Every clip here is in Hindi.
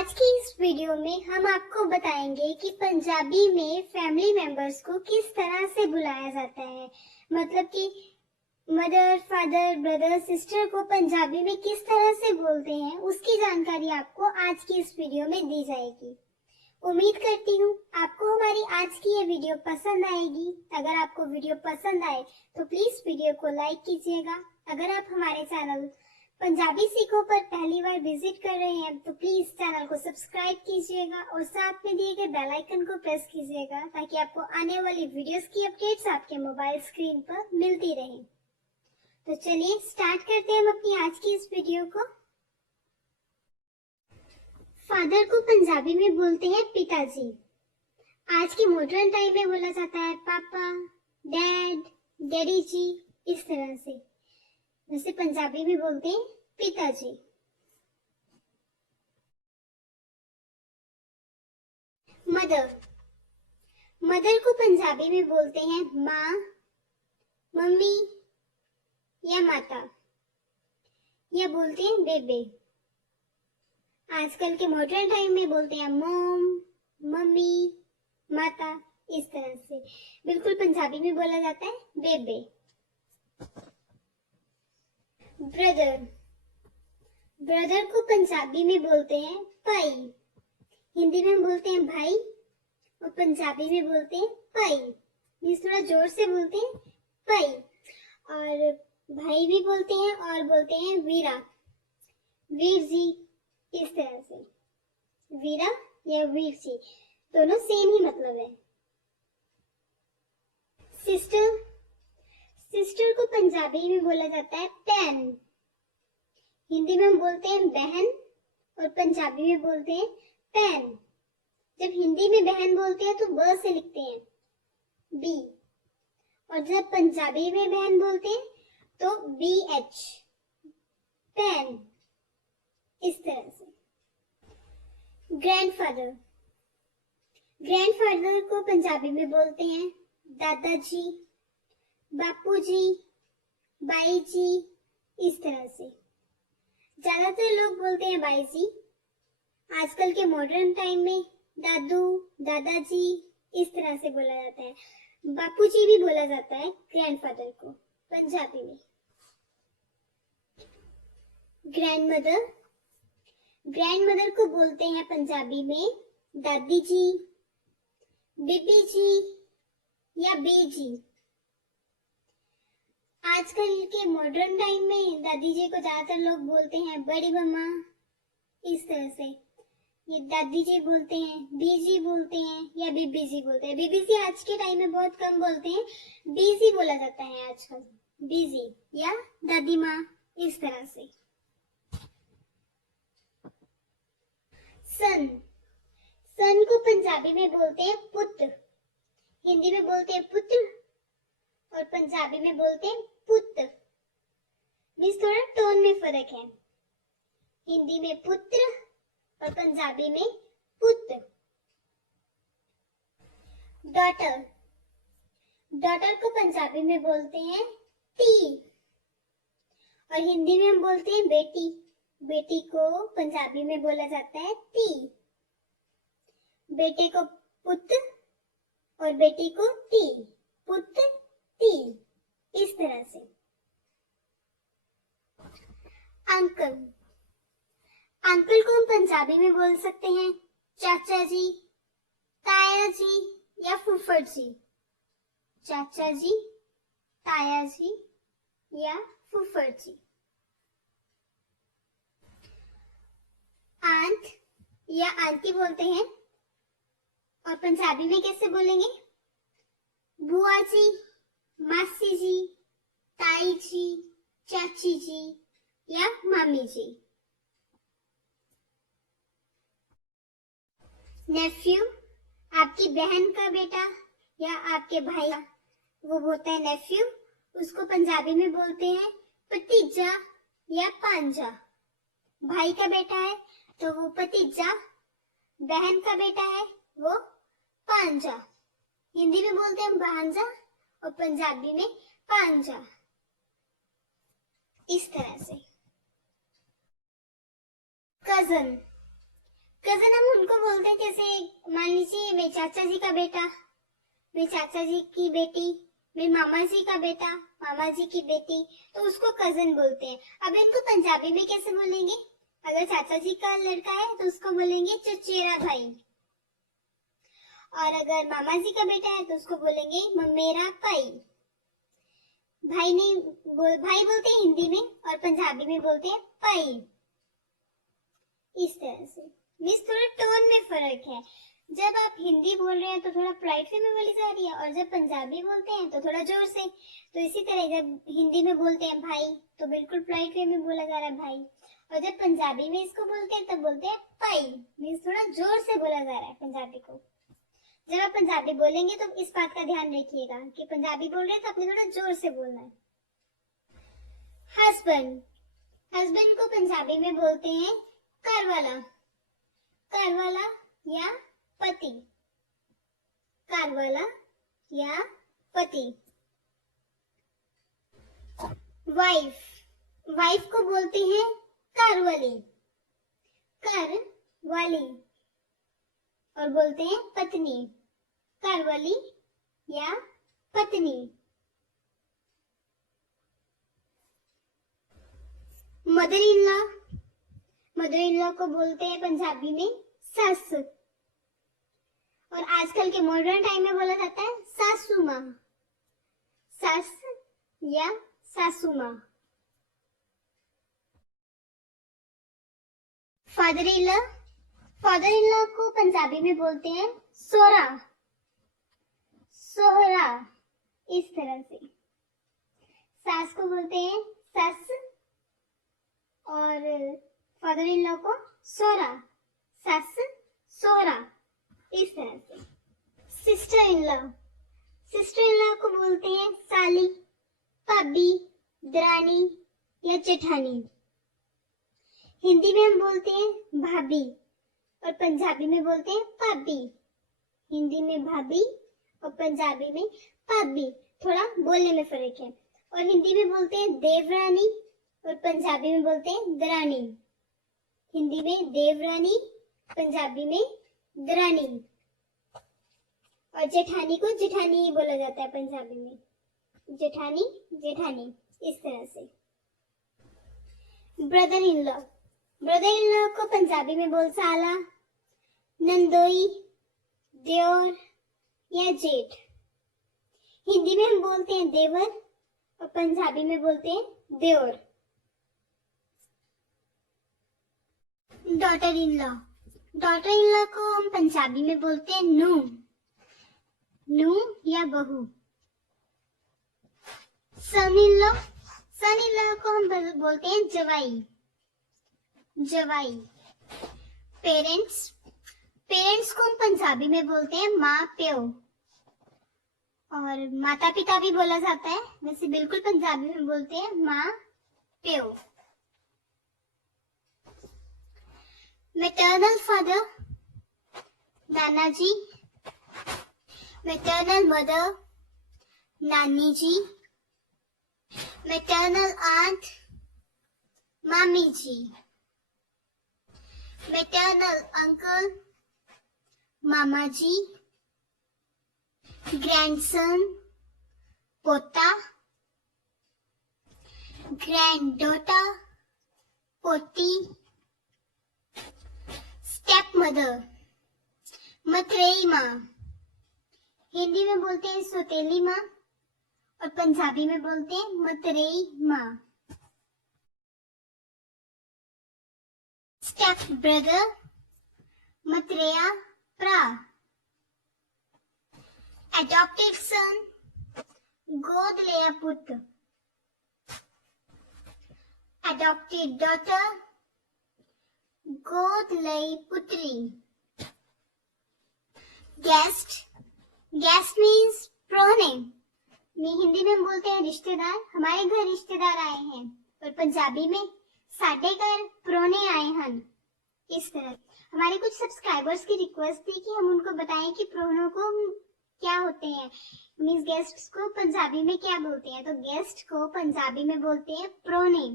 आज की इस वीडियो में हम आपको बताएंगे कि पंजाबी में फैमिली मेंबर्स को किस तरह से बुलाया जाता है। मतलब कि मदर, फादर, ब्रदर, सिस्टर को पंजाबी में किस तरह से बोलते हैं, उसकी जानकारी आपको आज की इस वीडियो में दी जाएगी। उम्मीद करती हूँ आपको हमारी आज की ये वीडियो पसंद आएगी। अगर आपको वीडियो पसंद आए तो प्लीज वीडियो को लाइक कीजिएगा। अगर आप हमारे चैनल पंजाबी सीखो पर पहली बार विजिट कर रहे हैं तो प्लीज चैनल को सब्सक्राइब कीजिएगा और साथ में दिए गए बेल आइकन को प्रेस कीजिएगा ताकि आपको आने वाली वीडियोस की अपडेट्स आपके मोबाइल स्क्रीन पर मिलती रहे। तो चलिए स्टार्ट करते हैं हम अपनी आज की इस वीडियो को। फादर को पंजाबी में बोलते हैं पिताजी। आज के मॉडर्न टाइम में बोला जाता है पापा, डैड, डैडी जी, इस तरह से। वैसे पंजाबी में बोलते हैं पिताजी। मदर, मदर को पंजाबी में बोलते हैं माँ, मम्मी या माता, या बोलते हैं बेबे। आजकल के मॉडर्न टाइम में बोलते हैं मॉम, मम्मी, माता, इस तरह से। बिल्कुल पंजाबी में बोला जाता है बेबे। ब्रदर, ब्रदर को पंजाबी में बोलते हैं भाई। हिंदी में बोलते हैं भाई और पंजाबी में बोलते हैं भाई। मीन्स थोड़ा जोर से बोलते हैं भाई। और भाई भी बोलते हैं और बोलते हैं वीरा, वीर जी, इस तरह से। वीरा या वीर जी दोनों सेम ही मतलब है। सिस्टर, सिस्टर को पंजाबी में बोला जाता है बहन। हिंदी में हम बोलते हैं बहन और पंजाबी में बोलते हैं बहन। जब हिंदी में बहन बोलते हैं तो ब से लिखते हैं बी, और जब पंजाबी में बहन बोलते हैं तो BH, बहन, इस तरह से। ग्रैंडफादर, ग्रैंडफादर को पंजाबी में बोलते हैं दादाजी, बापूजी, बाई जी, इस तरह से। ज्यादातर लोग बोलते हैं बाई जी। आजकल के मॉडर्न टाइम में दादू, दादाजी, इस तरह से बोला जाता है। बापूजी भी बोला जाता है ग्रैंडफादर को पंजाबी में। ग्रैंडमदर, ग्रैंडमदर को बोलते हैं पंजाबी में दादी जी, बीबी जी या बी जी। आजकल के मॉडर्न टाइम में दादी जी को ज्यादातर लोग बोलते हैं बड़ी मम्मा, इस तरह से। ये दादी जी बोलते हैं, बीजी बोलते हैं या बीबी जी बोलते हैं। बीबी जी आज के टाइम में बहुत कम बोलते हैं, बीजी बोला जाता है आजकल, बीजी या दादी माँ, इस तरह से। सन, सन को पंजाबी में बोलते हैं पुत्र। हिंदी में बोलते हैं पुत्र और पंजाबी में बोलते हैं पुत्र। मीन्स थोड़ा टोन में फर्क है। हिंदी में पुत्र और पंजाबी में पुत्र। डॉटर, डॉटर को पंजाबी में बोलते हैं ती और हिंदी में हम बोलते हैं बेटी। बेटी को पंजाबी में बोला जाता है ती। बेटे को पुत्र और बेटी को ती, पुत्र ती, इस तरह से। अंकल, अंकल को हम पंजाबी में बोल सकते हैं चाचा जी, ताया जी या फूफड़ जी। चाचा जी, ताया जी या फूफड़ जी। आंट या आंटी बोलते हैं और पंजाबी में कैसे बोलेंगे? बुआ जी, मासी जी, ताई जी, चाची जी या मामी जी। नेफ्यू, आपकी बहन का बेटा या आपके भाई, वो होता है नेफ्यू। उसको पंजाबी में बोलते हैं भतीजा या पांजा। भाई का बेटा है तो वो भतीजा, बहन का बेटा है वो पांजा। हिंदी में बोलते हैं भांजा और पंजाबी में पांजा, इस तरह से। कजन, कजन हम उनको बोलते हैं, जैसे मान लीजिए मेरे चाचा जी का बेटा, मेरे चाचा जी की बेटी, मेरे मामा जी का बेटा, मामा जी की बेटी, तो उसको कजन बोलते हैं। अब इनको पंजाबी में कैसे बोलेंगे? अगर चाचा जी का लड़का है तो उसको बोलेंगे चचेरा भाई, और अगर मामा जी का बेटा है तो उसको बोलेंगे ममेरा भाई। भाई नहीं भाई बोलते हैं हिंदी में, और पंजाबी में बोलते हैं भाई। इस तरह से मीन्स थोड़ा टोन में फर्क है। जब आप हिंदी बोल रहे हैं तो थोड़ा पोलाइट वे में बोली जा रही है, और जब पंजाबी बोलते हैं तो थोड़ा जोर से। तो इसी तरह जब हिंदी में बोलते हैं भाई तो बिल्कुल पोलाइट वे में बोला जा रहा है भाई, और जब पंजाबी में इसको बोलते हैं तब बोलते हैं भाई, मीन्स थोड़ा जोर से बोला जा रहा है पंजाबी को। जब आप पंजाबी बोलेंगे तो इस बात का ध्यान रखिएगा कि पंजाबी बोल रहे हैं तो आपने थोड़ा जोर से बोलना है। हस्बैंड, हस्बैंड को पंजाबी में बोलते हैं कारवाला, कारवाला या पति, कारवाला या पति। वाइफ, वाइफ को बोलते हैं कारवाली, कारवाली, और बोलते हैं पत्नी, कारवाली या पत्नी। Mother in law, mother in law को बोलते हैं पंजाबी में सस, और आजकल के मॉडर्न टाइम में बोला जाता है सासू माँ, सस या सासू माँ। Father in law, father in law को पंजाबी में बोलते हैं सोहरा, सोहरा। इस तरह से सास को बोलते हैं सस, और फादर इन लॉ को सोहरा, सस सोहरा। इस तरह से sister in law, sister in law को बोलते हैं साली, भाभी, दरानी या जेठानी। हिंदी में हम बोलते हैं भाभी, और पंजाबी में बोलते हैं भाभी। हिंदी में भाभी और पंजाबी में भाभी, थोड़ा बोलने में फर्क है। और हिंदी में बोलते हैं देवरानी, और पंजाबी में बोलते हैं दरानी। हिंदी में देवरानी, पंजाबी में दरानी। और जेठानी को जेठानी ही बोला जाता है पंजाबी में, जेठानी, जेठानी। इस तरह से brother in law, brother in law को पंजाबी में बोल साला, नंदोई, देवर या जेठ। हिंदी में हम बोलते हैं देवर, और पंजाबी में बोलते हैं देवर। Daughter in law, daughter in law को हम पंजाबी में बोलते हैं नू, नू या बहू। सन in law, sun in law को हम बोलते हैं जवाई, जवाई। पेरेंट्स, पेरेंट्स को हम पंजाबी में बोलते हैं माँ प्यो, और माता पिता भी बोला जाता है, वैसे बिल्कुल पंजाबी में बोलते हैं माँ प्यो। मैटरनल फादर, नाना जी। मैटरनल मदर, नानी जी। मैटरनल आंट, मामी जी। मैटरनल अंकल, मामा जी। ग्रैंडसन, पोता। ग्रैंडडॉटर, पोती। स्टेप मदर, मतरेई माँ। हिंदी में बोलते हैं सौतेली माँ, और पंजाबी में बोलते हैं मतरेई माँ। स्टेप ब्रदर, मतरेया प्रा। एडॉप्टेड सन, गोद लिया पुत्र। एडॉप्टेड डॉटर, गोद लई पुत्री। गेस्ट, गेस्ट मीन्स प्रोने। हिंदी में बोलते हैं रिश्तेदार, हमारे घर रिश्तेदार आए हैं, और पंजाबी में साडे घर प्रोने आए हैं। इस तरह हमारे कुछ सब्सक्राइबर्स की रिक्वेस्ट थी कि हम उनको बताएं कि प्रोनों को क्या होते हैं, मीन्स गेस्ट्स को पंजाबी में क्या बोलते हैं। तो गेस्ट को पंजाबी में बोलते हैं प्रोने।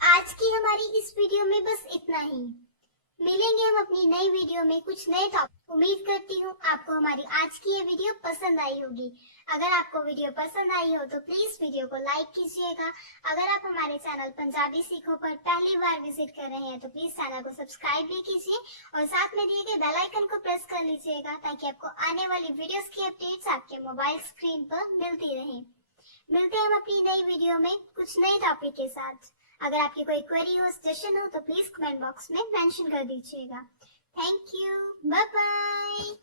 आज की हमारी इस वीडियो में बस इतना ही। मिलेंगे हम अपनी नई वीडियो में कुछ नए टॉपिक। उम्मीद करती हूँ आपको हमारी आज की ये वीडियो पसंद आई होगी। अगर आपको वीडियो पसंद आई हो तो प्लीज वीडियो को लाइक कीजिएगा। अगर आप हमारे चैनल पंजाबी सीखो पर पहली बार विजिट कर रहे हैं तो प्लीज चैनल को सब्सक्राइब भी कीजिए और साथ में दिए गए बेल आइकन को प्रेस कर लीजिएगा ताकि आपको आने वाली वीडियोस की अपडेट्स आपके मोबाइल स्क्रीन पर मिलती रहे। मिलते हैं हम अपनी नई वीडियो में कुछ नए टॉपिक के साथ। अगर आपकी कोई क्वेरी हो, सजेशन हो तो प्लीज कमेंट बॉक्स में मेंशन कर दीजिएगा। Thank you, bye bye.